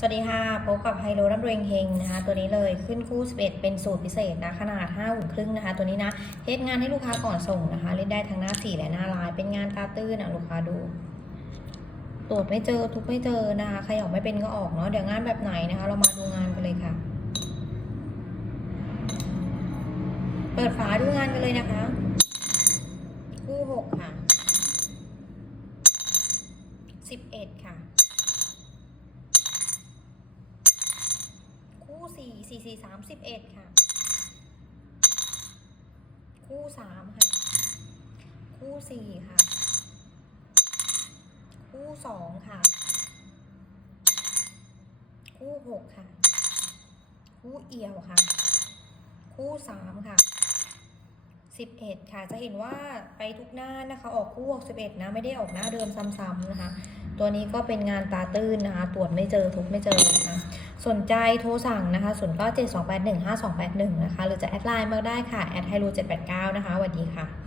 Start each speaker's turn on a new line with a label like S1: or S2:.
S1: สวัสดีค่ะ พบกับไฮโลร่ำรวยเฮงนะคะ ตัวนี้เลยขึ้นคู่ 11 เป็นสูตรพิเศษนะขนาด5หุ่นครึ่งนะคะ ตัวนี้นะเทสงานให้ลูกค้าก่อนส่งนะคะ เล่นได้ทั้งหน้าสีและหน้าลาย เป็นงานตาตื้นนะลูกค้าดู ตรวจไม่เจอทุกไม่เจอนะคะใครออกไม่เป็นก็ออกเนาะเดี๋ยวงานแบบไหนนะคะ เรามาดูงานกันเลยค่ะ เปิดฝาดูงานกันเลยนะคะ คู่หกค่ะสิบเอ็ดค่ะ คู่สามค่ะ คู่สามค่ะ คู่สี่ค่ะ คู่สองค่ะ คู่หกค่ะ คู่เอี่ยวค่ะ คู่สามค่ะสิบเอ็ดค่ะ จะเห็นว่าไปทุกหน้านะคะ ออกคู่หกสิบเอ็ดนะ ไม่ได้ออกหน้าเดิมซ้ำๆนะคะ ตัวนี้ก็เป็นงานตาตื้นนะคะ ตรวจไม่เจอทุกไม่เจอนะคะสนใจโทรสั่งนะคะ0 9 7 2 8 1 5 2 8 1นะคะ หรือจะแอดไลน์มาได้ค่ะแอดไฮรู789 นะคะสวัสดีค่ะ